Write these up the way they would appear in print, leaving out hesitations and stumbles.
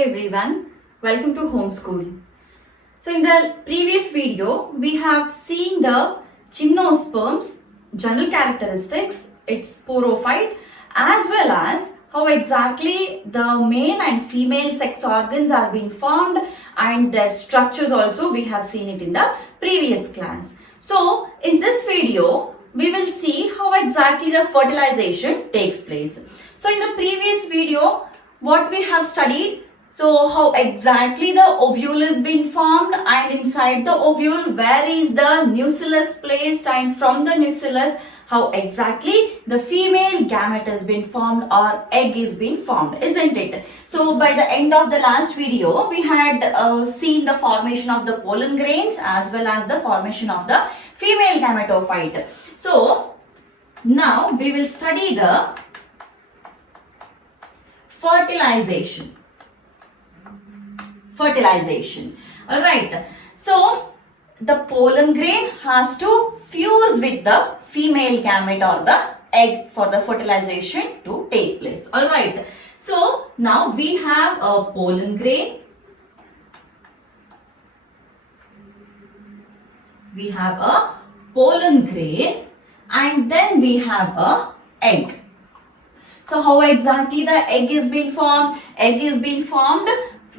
Hey everyone, welcome to Homeschool. So in the previous video, we have seen the Gymnosperms, general characteristics, its sporophyte, as well as how exactly the male and female sex organs are being formed and their structures also we have seen it in the previous class. So in this video, we will see how exactly the fertilization takes place. So in the previous video, what we have studied, so how exactly the ovule is being formed, and inside the ovule where is the nucellus placed, and from the nucellus how exactly the female gamete has been formed or egg is being formed, isn't it? So by the end of the last video, we had seen the formation of the pollen grains as well as the formation of the female gametophyte. So now we will study the fertilization. Alright. So the pollen grain has to fuse with the female gamete or the egg for the fertilization to take place. Alright. So now we have a pollen grain. We have a pollen grain and then we have a egg. So how exactly the egg is being formed? Egg is being formed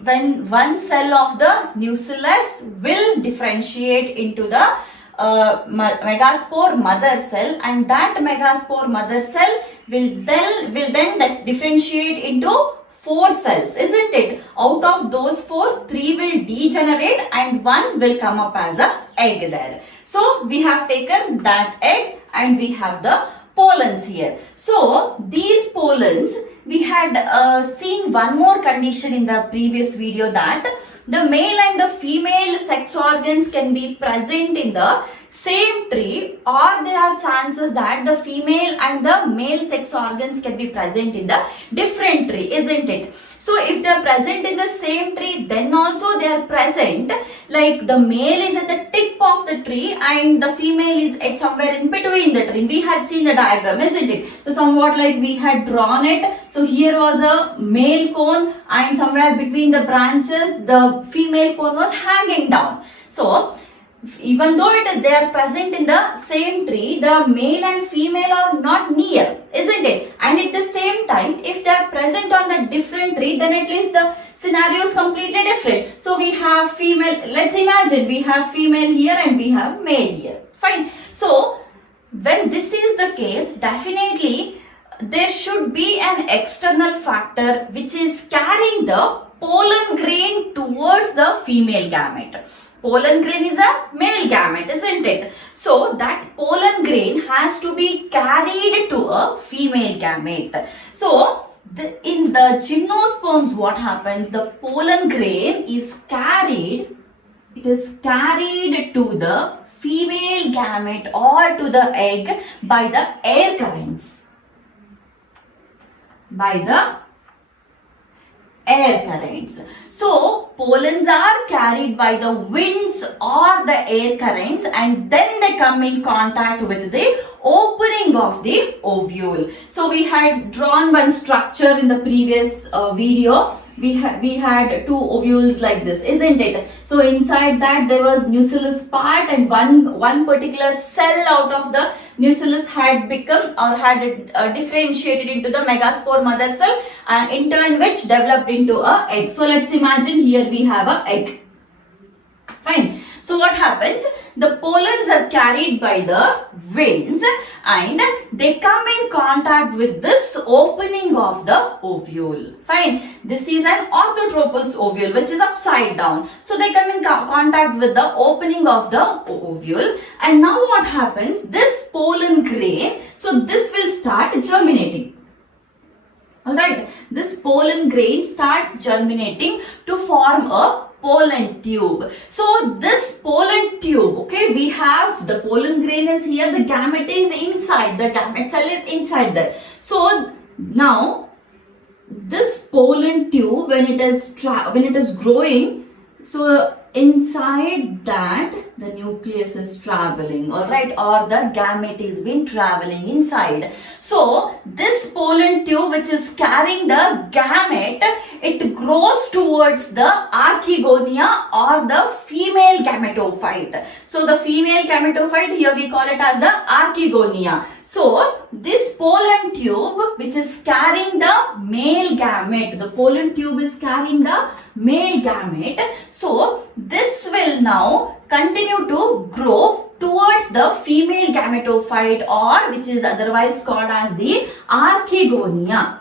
when one cell of the nucellus will differentiate into the megaspore mother cell, and that megaspore mother cell will then differentiate into 4 cells, isn't it? Out of those 4, 3 will degenerate and 1 will come up as a egg there. So we have taken that egg and we have the pollens here. So these pollens, we had seen one more condition in the previous video, that the male and the female sex organs can be present in the same tree, or there are chances that the female and the male sex organs can be present in the different tree, isn't it? So if they are present in the same tree, then also they are present, like the male is at the tip of the tree and the female is at somewhere in between the tree. We had seen the diagram, isn't it? So somewhat like we had drawn it. So here was a male cone and somewhere between the branches the female cone was hanging down. So even though they are present in the same tree, the male and female are not near, isn't it? And at the same time, if they are present on the different tree, then at least the scenario is completely different. So we have female, let's imagine we have female here and we have male here. Fine. So when this is the case, definitely there should be an external factor which is carrying the pollen grain towards the female gamete. Pollen grain is a male gamete, isn't it? So that pollen grain has to be carried to a female gamete. So in the gymnosperms, what happens? The pollen grain is carried. It is carried to the female gamete or to the egg by the air currents. So pollens are carried by the winds or the air currents, and then they come in contact with the opening of the ovule. So we had drawn one structure in the previous video. We had 2 ovules like this, isn't it? So inside that there was nucellus part, and one particular cell out of the nucellus had become or had differentiated into the megaspore mother cell, and in turn which developed into a egg. So let's imagine here we have a egg. Fine. So what happens? The pollens are carried by the winds and they come in contact with this opening of the ovule. Fine. This is an orthotropous ovule which is upside down. So they come in contact with the opening of the ovule, and now what happens? This pollen grain, so this will start germinating. Alright, this pollen grain starts germinating to form a pollen tube. So this pollen tube, okay, we have the pollen grain is here, the gamete is inside, the gamete cell is inside there. So now this pollen tube, when it is growing, so inside that the nucleus is traveling, alright, or the gamete is been traveling inside. So this pollen tube which is carrying the gamete, it grows towards the Archegonia or the female gametophyte. So the female gametophyte, here we call it as the Archegonia. So this pollen tube which is carrying the male gamete, the pollen tube is carrying the male gamete. So this will now continue to grow towards the female gametophyte, or which is otherwise called as the Archegonia.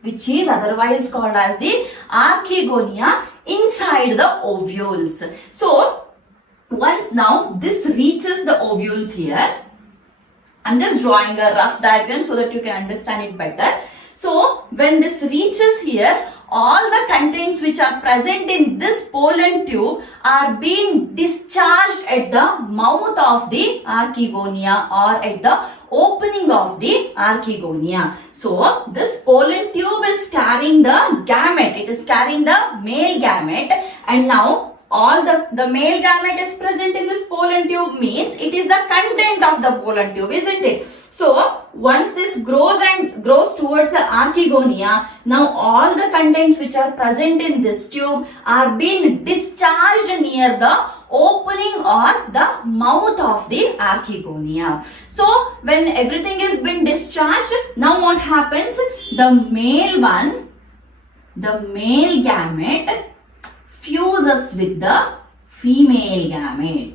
Which is otherwise called as the Archegonia inside the ovules. So once now this reaches the ovules here, I'm just drawing a rough diagram so that you can understand it better. So when this reaches here, all the contents which are present in this pollen tube are being discharged at the mouth of the Archegonia or at the opening of the Archegonia. So this pollen tube is carrying the gamete, it is carrying the male gamete, and now all the male gamete is present in this pollen tube, means it is the content of the pollen tube, isn't it? So once this grows towards the Archegonia, now all the contents which are present in this tube are being discharged near the opening or the mouth of the Archegonia. So when everything is been discharged, now what happens? The male gamete fuses with the female gamete.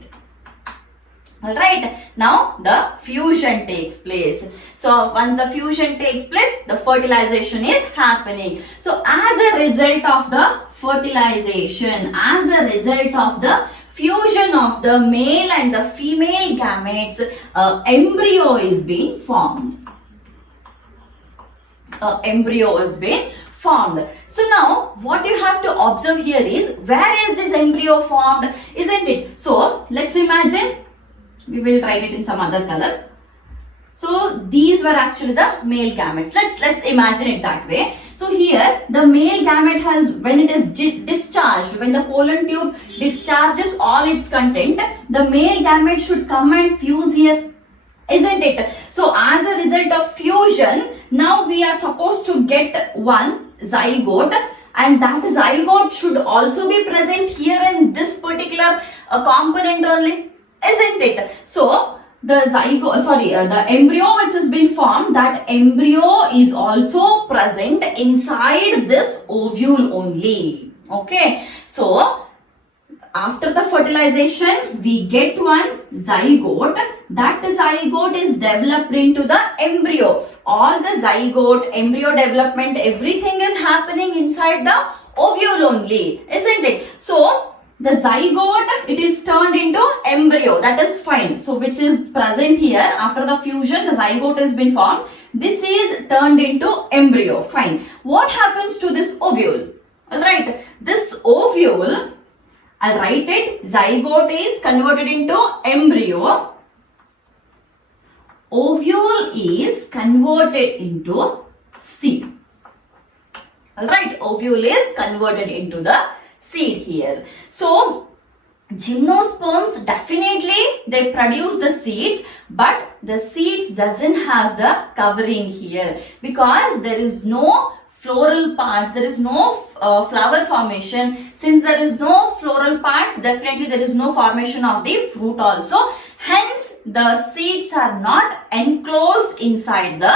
Alright, now the fusion takes place. So once the fusion takes place, the fertilization is happening. So as a result of the fertilization, as a result of the fusion of the male and the female gametes, embryo is being formed. Embryo is being formed. So now what you have to observe here is, where is this embryo formed, isn't it? So let's imagine, we will write it in some other color. So these were actually the male gametes. Let's imagine it that way. So here the male gamete has, when it is discharged, when the pollen tube discharges all its content, the male gamete should come and fuse here, isn't it? So as a result of fusion, now we are supposed to get one zygote, and that zygote should also be present here in this particular component only, isn't it? So the the embryo which has been formed, that embryo is also present inside this ovule only. Okay, so after the fertilization, we get one zygote. That zygote is developed into the embryo. All the zygote, embryo development, everything is happening inside the ovule only, isn't it? So the zygote, it is turned into embryo, that is fine. So which is present here after the fusion, the zygote has been formed. This is turned into embryo, fine. What happens to this ovule? Alright, this ovule, I'll write it, zygote is converted into embryo. Ovule is converted into seed. Alright, ovule is converted into the seed here. So gymnosperms, definitely they produce the seeds, but the seeds doesn't have the covering here because there is no floral parts, there is no flower formation. Since there is no floral parts, definitely there is no formation of the fruit also. Hence the seeds are not enclosed inside the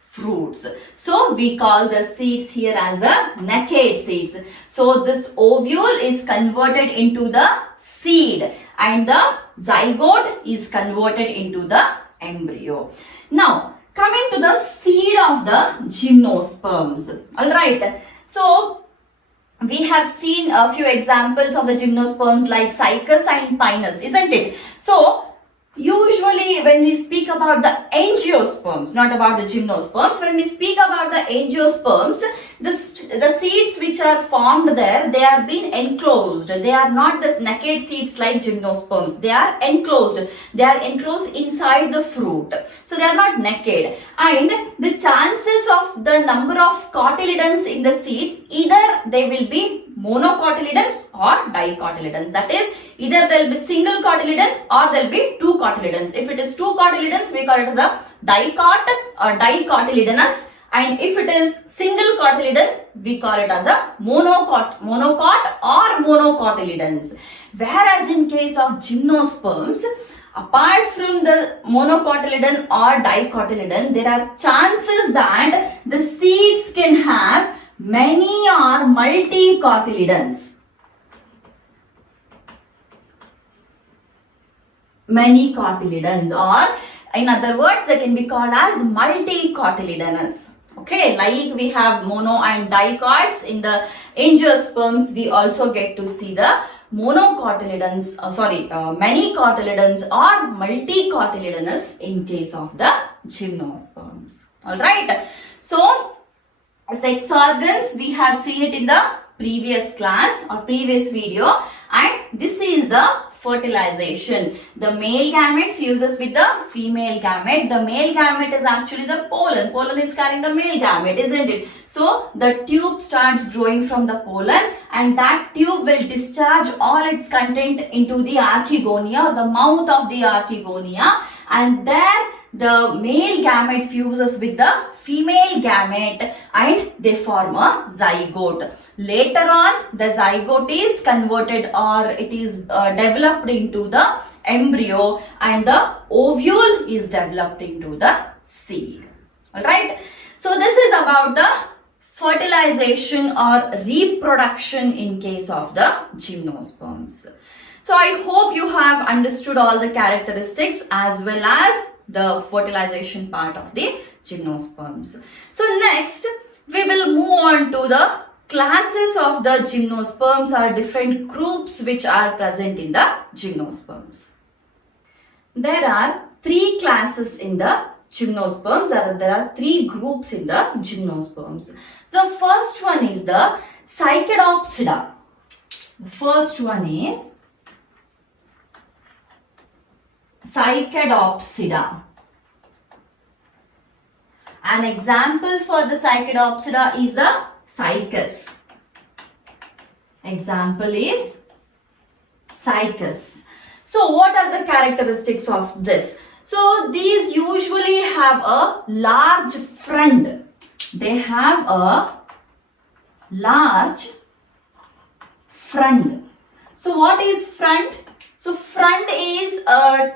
fruits. So we call the seeds here as a naked seeds. So this ovule is converted into the seed and the zygote is converted into the embryo. Now coming to the seed of the gymnosperms. Alright, so we have seen a few examples of the gymnosperms like Cycas and Pinus, isn't it? So usually when we speak about the angiosperms, not about the gymnosperms, when we speak about the angiosperms, the seeds which are formed there, they are being enclosed. They are not the naked seeds like gymnosperms. They are enclosed. They are enclosed inside the fruit. So they are not naked. And the chances of the number of cotyledons in the seeds, either they will be monocotyledons or dicotyledons. That is, either there will be single cotyledon or there will be two cotyledons. If it is two cotyledons, we call it as a dicot or dicotyledonous. And if it is single cotyledon, we call it as a monocot or monocotyledons. Whereas in case of gymnosperms, apart from the monocotyledon or dicotyledon, there are chances that the seeds can have many or multi-cotyledons. Many cotyledons, or in other words, they can be called as multi-cotyledonous. Okay, like we have mono and dicots in the angiosperms, we also get to see the monocotyledons, many cotyledons or multi-cotyledonous in case of the gymnosperms. Alright, so sex organs, we have seen it in the previous class or previous video, and this is the fertilization. The male gamete fuses with the female gamete. The male gamete is actually the pollen. Pollen is carrying the male gamete, isn't it? So the tube starts growing from the pollen, and that tube will discharge all its content into the Archegonia, or the mouth of the Archegonia, and there the male gamete fuses with the female gamete and they form a zygote. Later on, the zygote is converted, or it is developed into the embryo, and the ovule is developed into the seed. Alright, so this is about the fertilization or reproduction in case of the gymnosperms. So I hope you have understood all the characteristics as well as the fertilization part of the gymnosperms. So next, we will move on to the classes of the gymnosperms, or different groups which are present in the gymnosperms. There are three classes in the gymnosperms, or there are three groups in the gymnosperms. So the first one is the Cycadopsida. The first one is Cycadopsida. An example for the Cycadopsida is the cycas. Example is cycas. So what are the characteristics of this? So these usually have a large frond. They have a large frond. So what is frond? So frond is a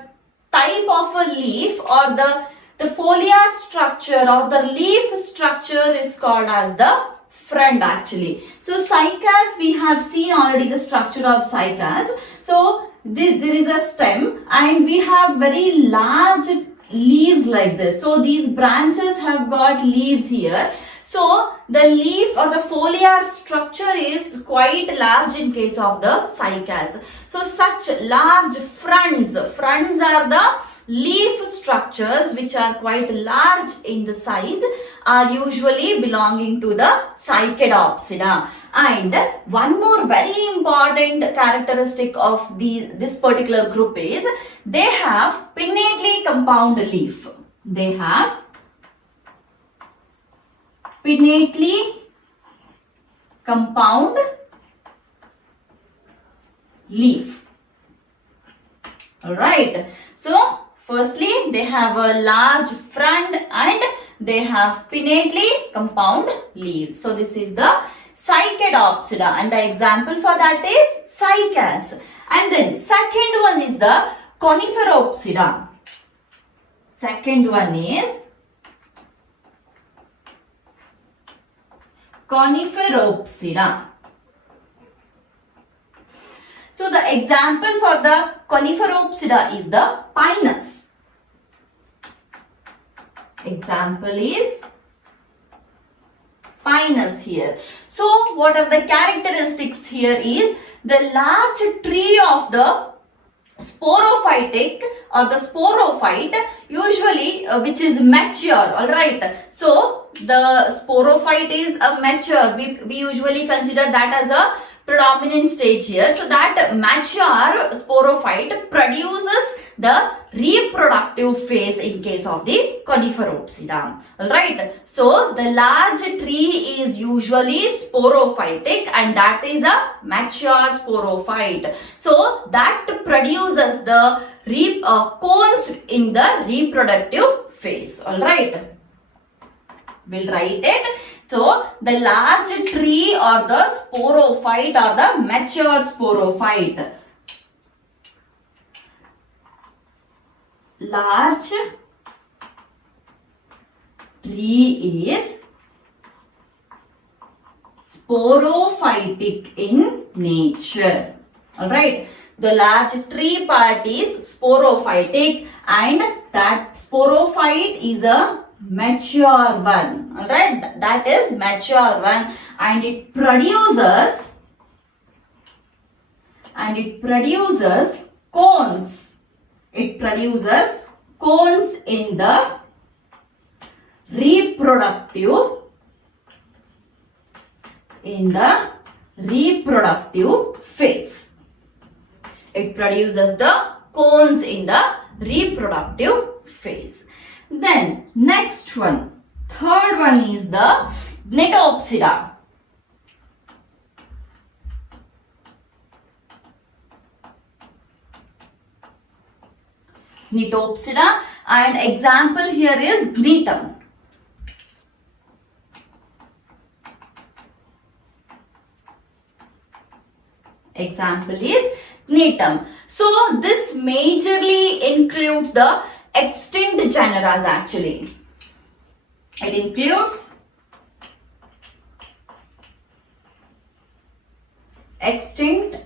type of a leaf, or the foliar structure or the leaf structure is called as the frond actually. So cycas, we have seen already the structure of cycas. So there is a stem, and we have very large leaves like this. So these branches have got leaves here. So the leaf or the foliar structure is quite large in case of the cycas. So such large fronds are the leaf structures which are quite large in the size, are usually belonging to the Cycadopsida. And one more very important characteristic of this particular group is they have pinnately compound leaf. They have pinnately compound leaf. Alright, so firstly they have a large frond and they have pinnately compound leaves. So this is the Cycadopsida, and the example for that is cycas. And then second one is the Coniferopsida. Second one is Coniferopsida. So the example for the Coniferopsida is the Pinus. Example is Pinus here. So what are the characteristics here is the large tree of the sporophytic or the sporophyte, usually which is mature. Alright, so the sporophyte is a mature, we usually consider that as a predominant stage here. So that mature sporophyte produces the reproductive phase in case of the Coniferopsida. Alright, so the large tree is usually sporophytic and that is a mature sporophyte. So that produces the cones in the reproductive phase. Alright, we'll write it. So the large tree or the sporophyte or the mature sporophyte. Large tree is sporophytic in nature. Alright, the large tree part is sporophytic and that sporophyte is a mature one. Alright, that is mature one and it produces cones. It produces cones in the reproductive phase. It produces the cones in the reproductive phase. Then next one, third one is the Metapsida. Metapsida, and example here is gnetum. Example is gnetum. So this majorly includes the extinct genera actually. It includes extinct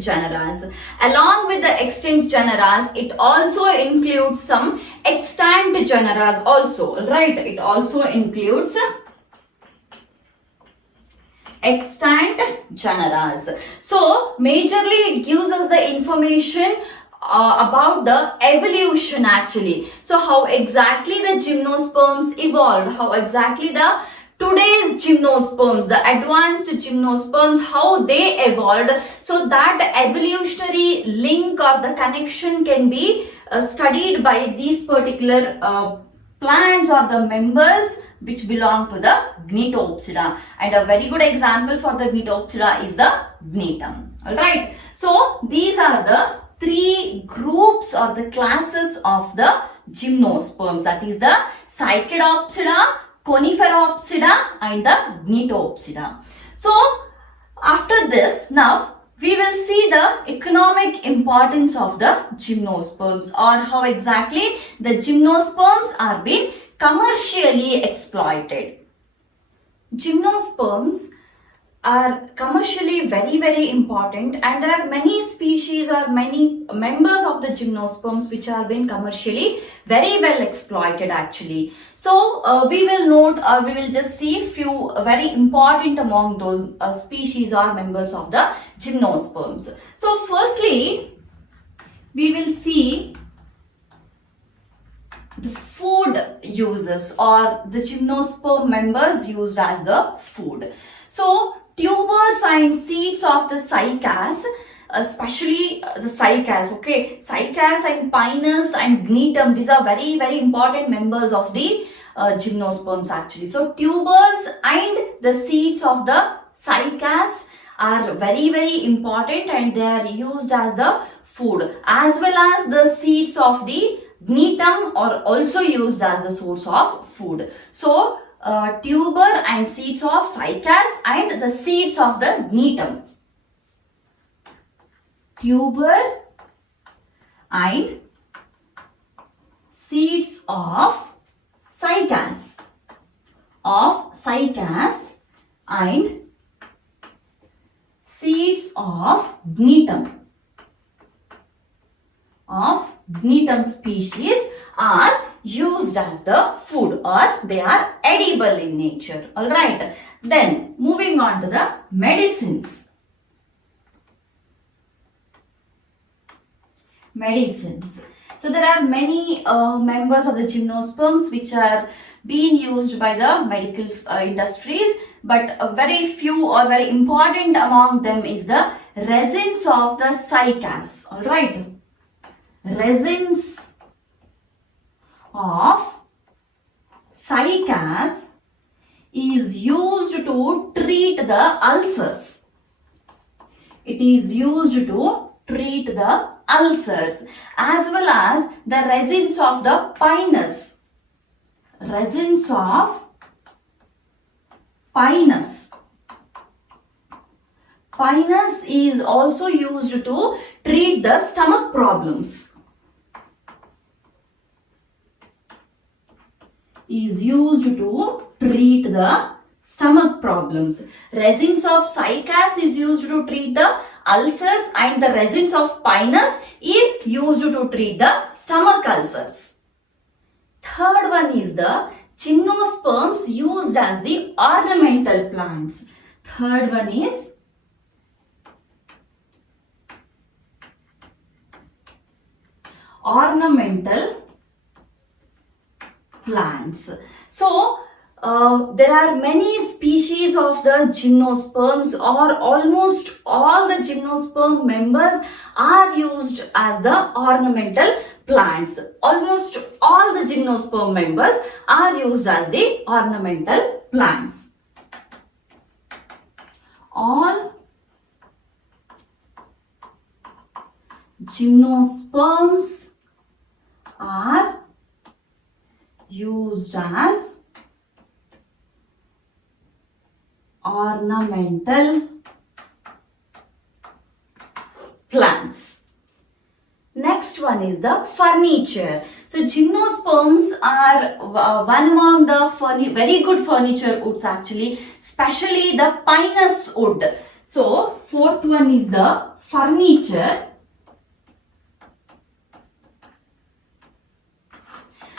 genera. Along with the extinct genera, it also includes some extant genera also, right? It also includes extant genera. So majorly it gives us the information about the evolution actually. So how exactly the gymnosperms evolved, how exactly the today's gymnosperms, the advanced gymnosperms, how they evolved, so that evolutionary link or the connection can be studied by these particular plants or the members which belong to the Gnetopsida. And a very good example for the Gnetopsida is the gnetum. Alright, so these are the three groups or the classes of the gymnosperms, that is the Cycadopsida, Coniferopsida and the Gnetopsida. So after this, now we will see the economic importance of the gymnosperms or how exactly the gymnosperms are being commercially exploited. Gymnosperms are commercially very important and there are many species or many members of the gymnosperms which are being commercially very well exploited actually. So we will note or we will just see few very important among those species or members of the gymnosperms. So firstly we will see the food uses or the gymnosperm members used as the food. So tubers and seeds of the cycas, especially the cycas, okay, cycas and pinus and gnetum, these are very important members of the gymnosperms actually. So tubers and the seeds of the cycas are very important and they are used as the food, as well as the seeds of the gnetum are also used as the source of food. So tuber and seeds of cycas and the seeds of the gnetum. Tuber and seeds of cycas and seeds of gnetum species are used as the food or they are edible in nature. Alright, then moving on to the medicines. So there are many members of the gymnosperms which are being used by the medical industries. but a very few or very important among them is the resins of the cycas. Alright, resins of cycas is used to treat the ulcers. It is used to treat the ulcers, as well as the resins of the pinus. Resins of pinus. Pinus is also used to treat the stomach problems. Is used to treat the stomach problems. Resins of cycas is used to treat the ulcers, and the resins of pinus is used to treat the stomach ulcers. Third one is the gymnosperms used as the ornamental plants. Third one is ornamental plants. So, there are many species of the gymnosperms, or almost all the gymnosperm members are used as the ornamental plants. Almost all the gymnosperm members are used as the ornamental plants. All gymnosperms are used as ornamental plants. Next one is the furniture. So gymnosperms are one among the very good furniture woods actually, especially the pinus wood. So fourth one is the furniture.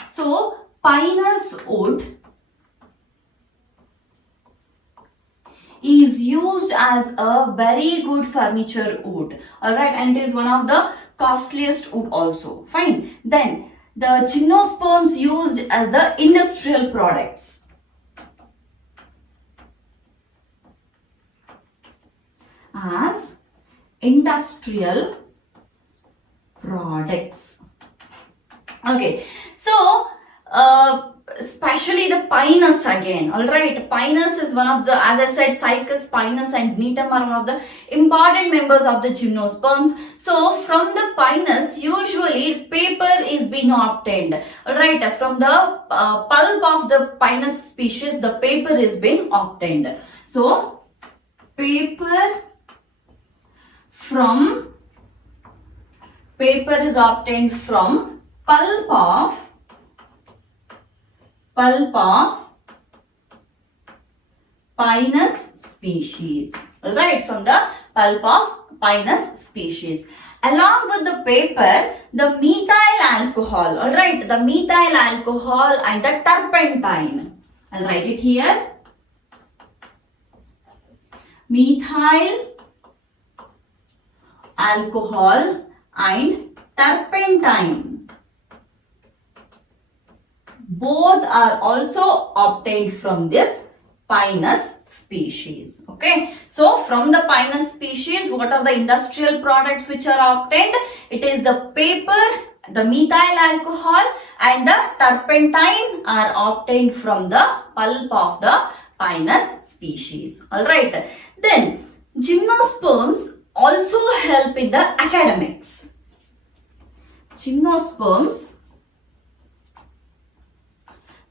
So pinus wood is used as a very good furniture wood. Alright, and it is one of the costliest wood also. Fine. Then the gymnosperms used as the industrial products. As industrial products. Okay, so especially the pinus again. Alright, pinus is one of the, as I said, cycas, pinus and gnetum are one of the important members of the gymnosperms. So from the pinus usually paper is being obtained. Alright, from the pulp of the pinus species the paper is being obtained. So paper is obtained from pulp of pinus species. Alright, from the pulp of pinus species. Along with the paper, the methyl alcohol. Alright, the methyl alcohol and the turpentine. I'll write it here. Methyl alcohol and turpentine. Both are also obtained from this pinus species. Okay, so from the pinus species, what are the industrial products which are obtained? It is the paper, the methyl alcohol and the turpentine are obtained from the pulp of the pinus species. Alright, then gymnosperms also help in the academics. Gymnosperms,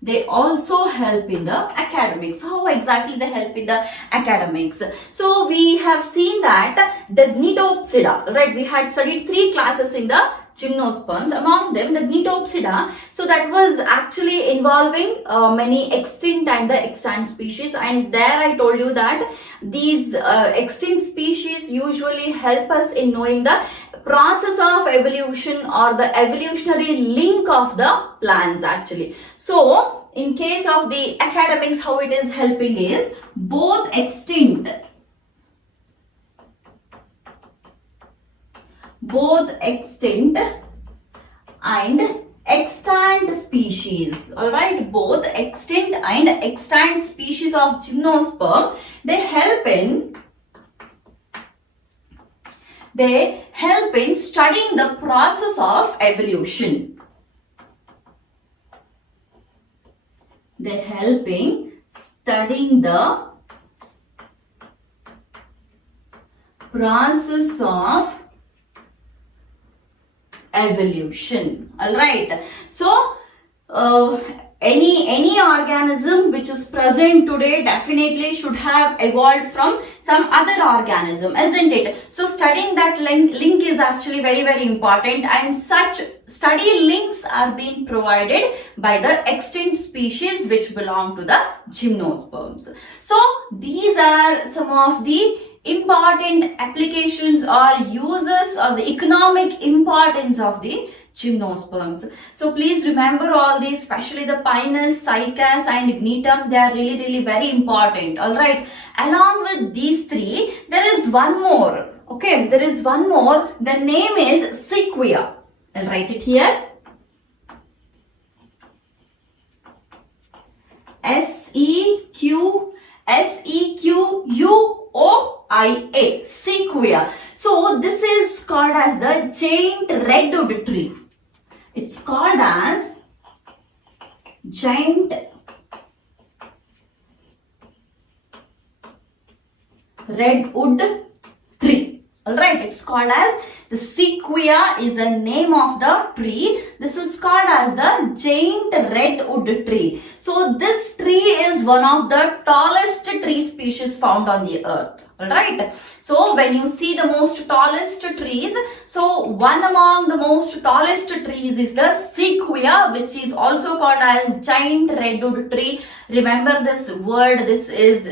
they also help in the academics. How exactly they help in the academics? So we have seen that the Metapsida, right? We had studied 3 classes in the gymnosperms. Among them, the Metapsida. So that was actually involving many extinct and the extant species. And there I told you that these extinct species usually help us in knowing the process of evolution or the evolutionary link of the plants actually. So in case of the academics, how it is helping is both extinct and extant species. Alright, both extinct and extant species of gymnosperm, they help in studying the process of evolution. They help in studying the process of evolution. Alright, so any organism which is present today definitely should have evolved from some other organism, isn't it? So studying that link is actually very, very important, and such study links are being provided by the extinct species which belong to the gymnosperms. So these are some of the important applications or uses or the economic importance of the gymnosperms. So please remember all these, especially the pinus, cycas and ignitum. They are really, really very important. Alright, along with these three, there is one more. Okay, there is one more. The name is sequoia. I'll write it here. S-E-Q-U-O-I-A, sequoia. So this is called as the giant redwood tree. It's called as giant redwood tree. Alright, it's called as the sequoia is a name of the tree. This is called as the giant redwood tree. So this tree is one of the tallest tree species found on the earth. Alright, so when you see the most tallest trees, so one among the most tallest trees is the sequoia, which is also called as giant redwood tree. Remember this word, this is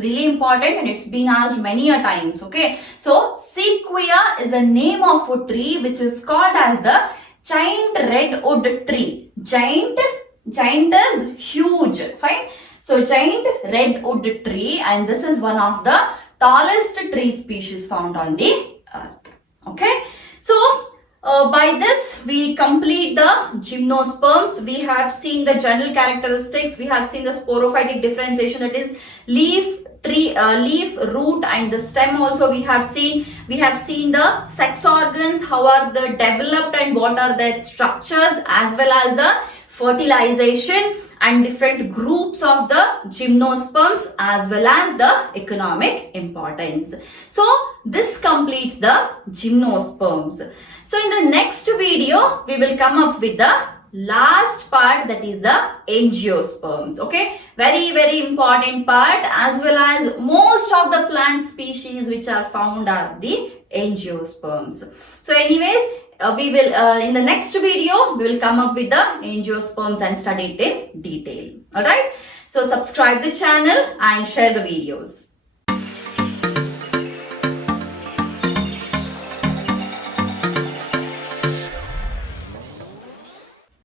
really important and it's been asked many a times. Okay, so sequoia is a name of a tree which is called as the giant redwood tree. Giant is huge, fine. So giant redwood tree, and this is one of the tallest tree species found on the earth. Okay, so by this we complete the gymnosperms. We have seen the general characteristics, we have seen the sporophytic differentiation, that is leaf, tree, leaf, root and the stem. Also we have seen the sex organs, how are they developed and what are their structures, as well as the fertilization and different groups of the gymnosperms, as well as the economic importance. So this completes the gymnosperms. So in the next video, we will come up with the last part, that is the angiosperms. Okay, very, very important part, as well as most of the plant species which are found are the angiosperms. So anyways, we will in the next video we will come up with the angiosperms and study it in detail. All right, so subscribe the channel and share the videos.